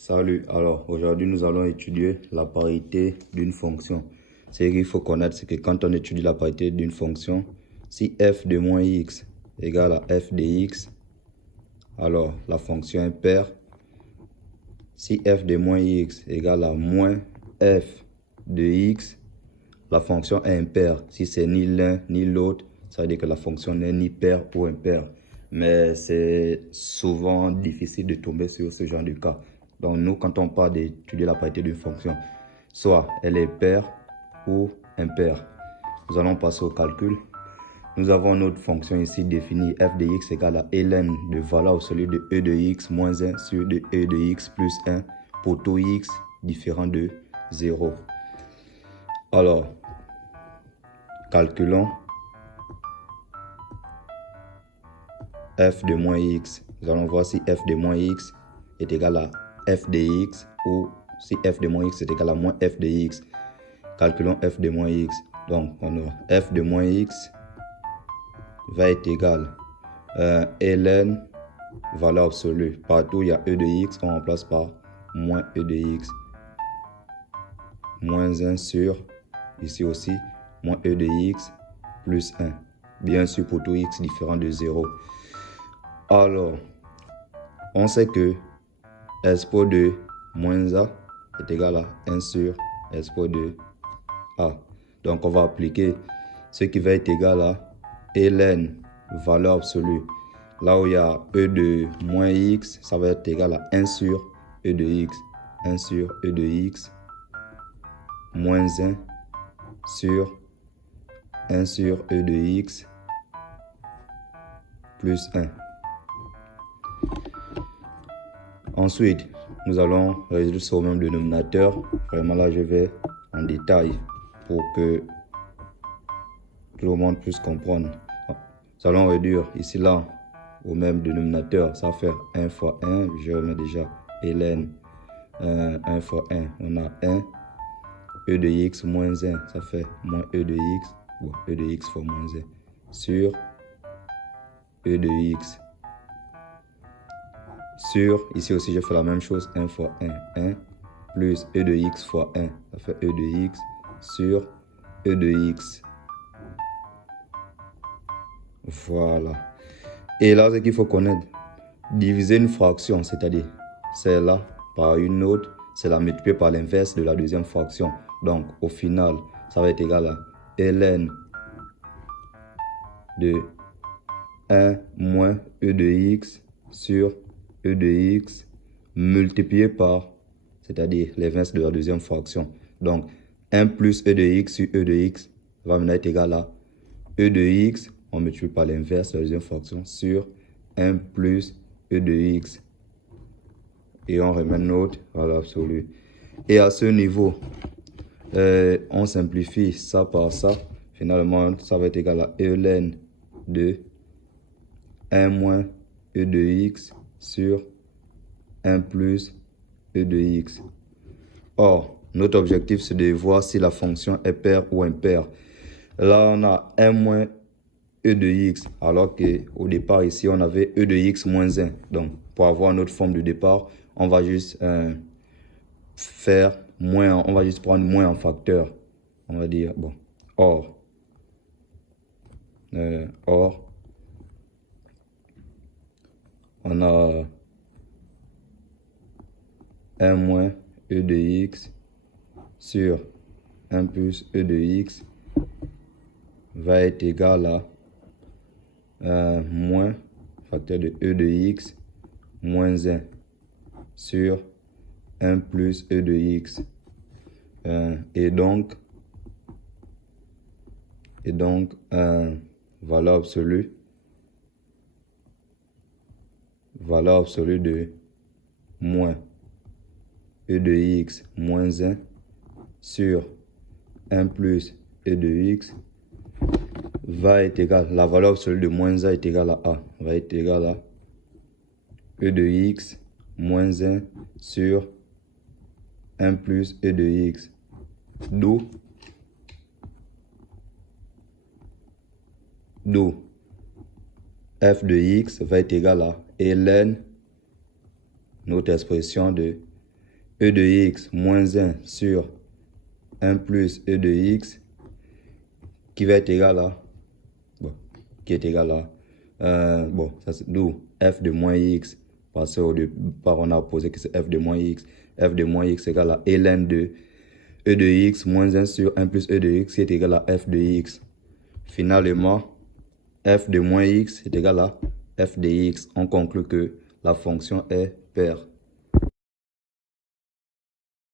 Salut, alors aujourd'hui nous allons étudier la parité d'une fonction. Ce qu'il faut connaître, c'est que quand on étudie la parité d'une fonction, si f de moins x égale à f de x, alors la fonction est paire. Si f de moins x égale à moins f de x, la fonction est impaire. Si c'est ni l'un ni l'autre, ça veut dire que la fonction n'est ni paire ou impaire. Mais c'est souvent difficile de tomber sur ce genre de cas. Donc nous, quand on parle d'étudier la parité d'une fonction, soit elle est paire ou impaire. Nous allons passer au calcul. Nous avons notre fonction ici définie f de x égale à ln de valeur absolue de e de x moins 1 sur de e de x plus 1 pour tout x différent de 0. Alors, calculons f de moins x. Nous allons voir si f de moins x est égal à f de x ou si f de moins x est égal à moins f de x. Calculons f de moins x. Donc, on aura f de moins x va être égal à ln valeur absolue. Partout il y a e de x, on remplace par moins e de x. Moins 1 sur, ici aussi, moins e de x plus 1. Bien sûr pour tout x différent de 0. Alors, on sait que expo de moins a est égal à 1 sur expo de a. Donc, on va appliquer ce qui va être égal à ln valeur absolue. Là où il y a e de moins x, ça va être égal à 1 sur e de x. 1 sur e de x moins 1 sur 1 sur e de x plus 1. Ensuite, nous allons résoudre ça au même dénominateur. Vraiment là, je vais en détail pour que tout le monde puisse comprendre. Nous allons réduire ici là au même dénominateur. Ça va faire 1 fois 1. Je remets déjà ln 1 fois 1. On a 1. E de x moins 1. Ça fait moins e de x. Bon, e de x fois moins 1. Sur e de x. Sur, ici aussi je fais la même chose, 1 fois 1, 1, plus e de x fois 1, ça fait e de x sur e de x. Voilà. Et là, ce qu'il faut connaître, diviser une fraction, c'est-à-dire celle-là par une autre, c'est la multiplier par l'inverse de la deuxième fraction. Donc, au final, ça va être égal à ln de 1 moins e de x sur e de x multiplié par, c'est-à-dire l'inverse de la deuxième fraction. Donc, 1 plus e de x sur e de x va maintenant être égal à e de x, on multiplie par l'inverse de la deuxième fraction, sur 1 plus e de x. Et on remet notre valeur absolue. Et à ce niveau, on simplifie ça par ça. Finalement, ça va être égal à ln de 1 moins e de x sur 1 plus e de x. Or, notre objectif, c'est de voir si la fonction est paire ou impaire. Là, on a 1 moins e de x, alors qu'au départ, ici, on avait e de x moins 1. Donc, pour avoir notre forme de départ, on va juste faire moins, on va juste prendre moins en facteur. On va dire, bon, or, on a 1 moins e de x sur 1 plus e de x va être égal à moins facteur de e de x moins 1 sur 1 plus e de x. Et donc valeur absolue de moins e de x moins 1 sur 1 plus e de x va être égal, la valeur absolue de moins a est égale à a, va être égal à e de x moins 1 sur 1 plus e de x. D'où f de x va être égal à ln, notre expression de e de x moins 1 sur 1 plus e de x qui va être égal à, qui est égal à, ça c'est d'où f de moins x, parce qu'au départ on a posé que c'est f de moins x. F de moins x est égal à ln de e de x moins 1 sur 1 plus e de x qui est égal à f de x. Finalement, f de moins x est égal à f de x. On conclut que la fonction est paire.